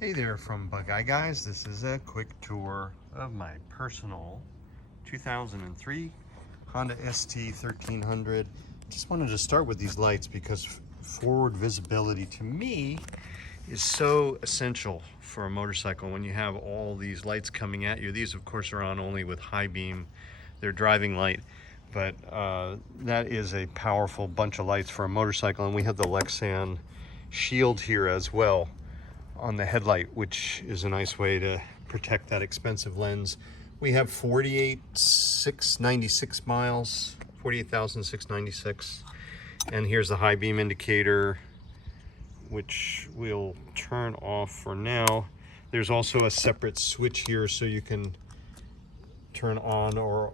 Hey there from Bug-Eye Guys. This is a quick tour of my personal 2003 Honda ST1300. Just wanted to start with these lights because forward visibility to me is so essential for a motorcycle when you have all these lights coming at you. These of course are on only with high beam. They're driving light, but that is a powerful bunch of lights for a motorcycle. And we have the Lexan shield here as well on the headlight, which is a nice way to protect that expensive lens. We have 48,696 miles, 48,696. And here's the high beam indicator, which we'll turn off for now. There's also a separate switch here so you can turn on or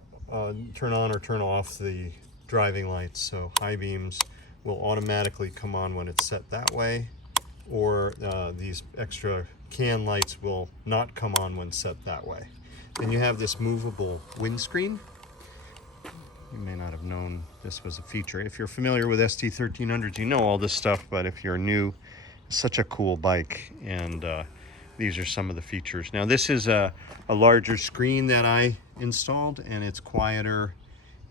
turn off the driving lights. So high beams will automatically come on when it's set that way, or these extra can lights will not come on when set that way. Then you have this movable windscreen. You may not have known this was a feature. If you're familiar with ST1300s, you know all this stuff, but if you're new, it's such a cool bike, and these are some of the features. Now this is a larger screen that I installed, and it's quieter,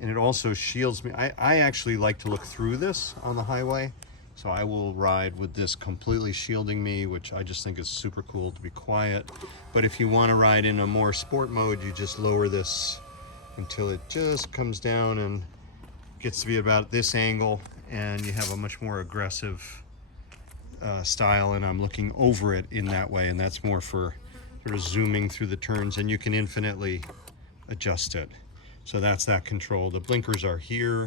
and it also shields me. I actually like to look through this on the highway. So I will ride with this completely shielding me, which I just think is super cool to be quiet. But if you want to ride in a more sport mode, you just lower this until it just comes down and gets to be about this angle, and you have a much more aggressive style, and I'm looking over it in that way, and that's more for sort of zooming through the turns, and you can infinitely adjust it. So that's that control. The blinkers are here,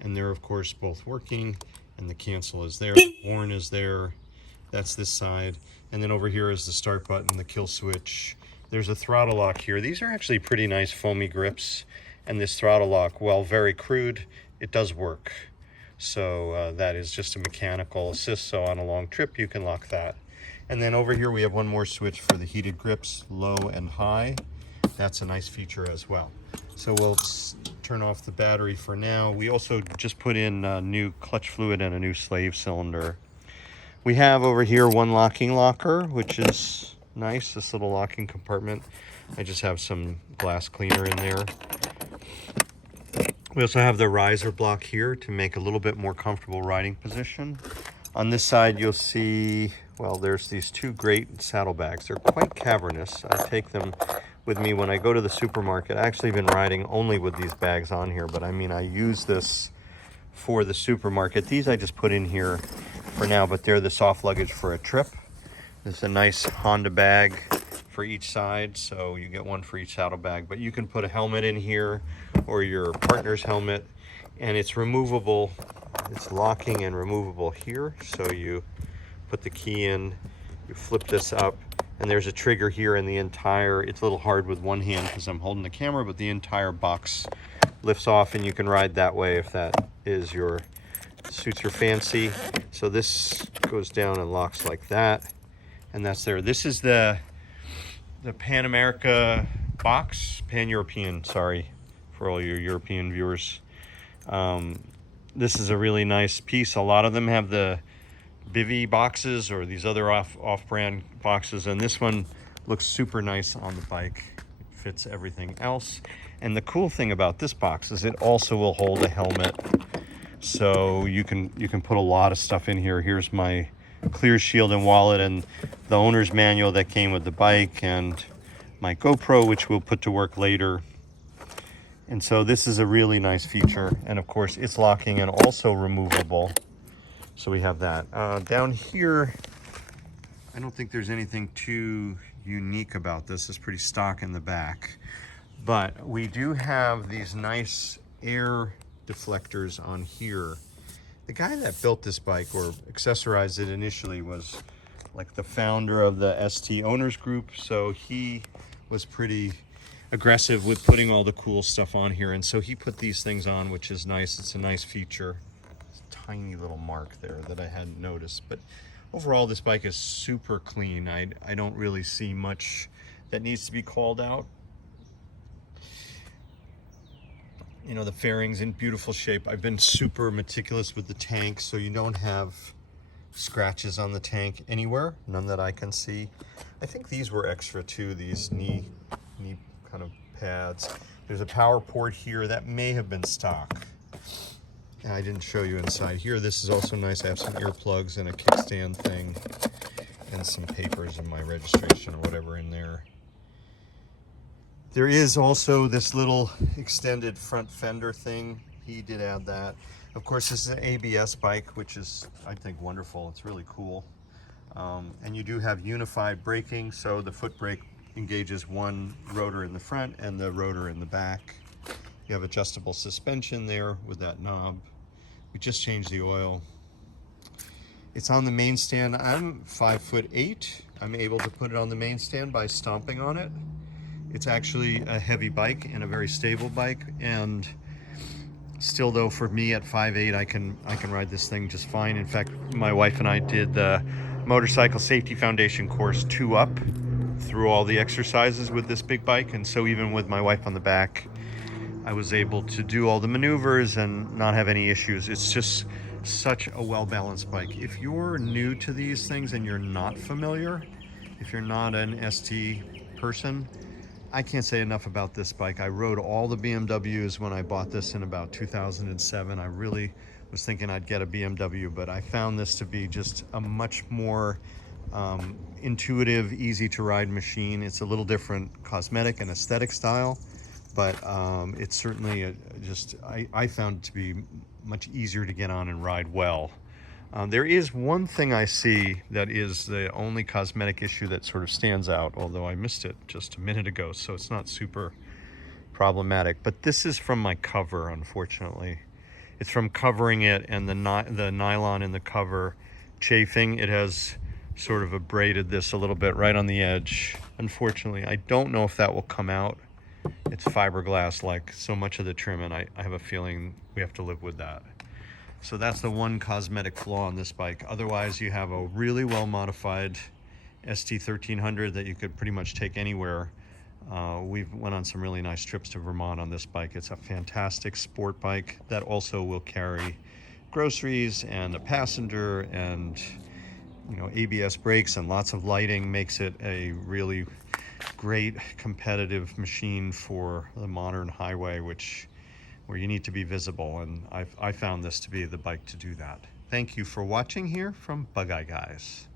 and they're of course both working. And the cancel is there, the horn is there, that's this side. And then over here is the start button, the kill switch. There's a throttle lock here. These are actually pretty nice foamy grips. And this throttle lock, while very crude, it does work. So that is just a mechanical assist. So on a long trip, you can lock that. And then over here, we have one more switch for the heated grips, low and high. That's a nice feature as well. So we'll turn off the battery for now. We also just put in new clutch fluid and a new slave cylinder. We have over here one locking locker, which is nice, this little locking compartment. I just have some glass cleaner in there. We also have the riser block here to make a little bit more comfortable riding position. On this side, you'll see, well, there's these two great saddlebags. They're quite cavernous. I take them with me when I go to the supermarket. I've actually been riding only with these bags on here, but I mean, I use this for the supermarket. These I just put in here for now, but they're the soft luggage for a trip. There's a nice Honda bag for each side, so you get one for each saddlebag, but you can put a helmet in here or your partner's helmet, and it's removable. It's locking and removable here, so you put the key in, you flip this up, and there's a trigger here, and the entire, it's a little hard with one hand because I'm holding the camera, but the entire box lifts off, and you can ride that way if that is your, suits your fancy. So this goes down and locks like that, and that's there. This is the Pan America box, Pan-European, sorry for all your European viewers. This is a really nice piece. A lot of them have the Bivy boxes or these other off-brand boxes, and this one looks super nice on the bike. It fits everything else. And the cool thing about this box is it also will hold a helmet, so you can put a lot of stuff in here. Here's my clear shield and wallet, and the owner's manual that came with the bike, and my GoPro, which we'll put to work later. And so this is a really nice feature, and of course it's locking and also removable. So we have that. Down here, I don't think there's anything too unique about this. It's pretty stock in the back. But we do have these nice air deflectors on here. The guy that built this bike or accessorized it initially was like the founder of the ST owners group. So he was pretty aggressive with putting all the cool stuff on here. And so he put these things on, which is nice. It's a nice feature. Tiny little mark there that I hadn't noticed, but overall this bike is super clean. I don't really see much that needs to be called out. You know, the fairing's in beautiful shape. I've been super meticulous with the tank, so you don't have scratches on the tank anywhere, none that I can see. I think these were extra too, these knee kind of pads. There's a power port here that may have been stock. I didn't show you inside here. This is also nice. I have some earplugs and a kickstand thing and some papers and my registration or whatever in there. There is also this little extended front fender thing. He did add that. Of course, this is an ABS bike, which is, I think, wonderful. It's really cool. And you do have unified braking, so the foot brake engages one rotor in the front and the rotor in the back. You have adjustable suspension there with that knob. We just changed the oil. It's on the main stand. I'm 5'8". I'm able to put it on the main stand by stomping on it. It's actually a heavy bike and a very stable bike, and still though, for me at 5'8", I can ride this thing just fine. In fact, my wife and I did the Motorcycle Safety Foundation course 2 up through all the exercises with this big bike, and so even with my wife on the back, I was able to do all the maneuvers and not have any issues. It's just such a well-balanced bike. If you're new to these things and you're not familiar, if you're not an ST person, I can't say enough about this bike. I rode all the BMWs when I bought this in about 2007. I really was thinking I'd get a BMW, but I found this to be just a much more intuitive, easy to ride machine. It's a little different cosmetic and aesthetic style, but it's certainly I found it to be much easier to get on and ride well. There is one thing I see that is the only cosmetic issue that sort of stands out, although I missed it just a minute ago, so it's not super problematic. But this is from my cover, unfortunately. It's from covering it and the nylon in the cover chafing. It has sort of abraded this a little bit right on the edge. Unfortunately, I don't know if that will come out. It's fiberglass like so much of the trim, and I have a feeling we have to live with that. So that's the one cosmetic flaw on this bike. Otherwise, you have a really well modified ST1300 that you could pretty much take anywhere. We've went on some really nice trips to Vermont on this bike. It's a fantastic sport bike that also will carry groceries and a passenger, and ABS brakes and lots of lighting makes it a really great competitive machine for the modern highway, where you need to be visible, and I found this to be the bike to do that. Thank you for watching here from Bug Eye Guys.